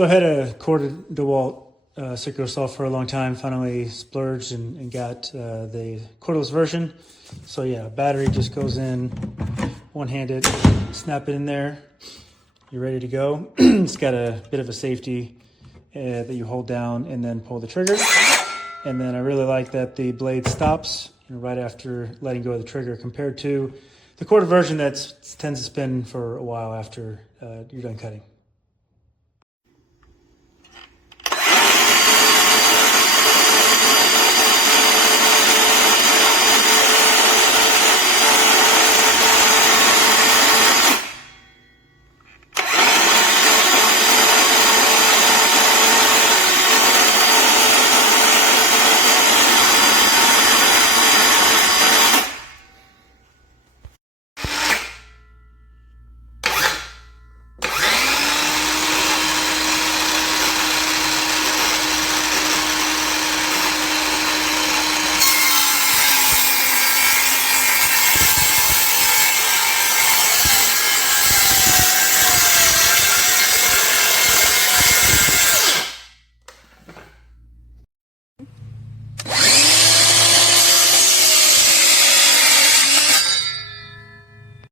So I had a corded DEWALT circular saw for a long time, finally splurged and got the cordless version. So yeah, battery just goes in, one-handed, snap it in there, you're ready to go. It's got a bit of a safety that you hold down and then pull the trigger. And then I really like that the blade stops right after letting go of the trigger, compared to the corded version that tends to spin for a while after you're done cutting.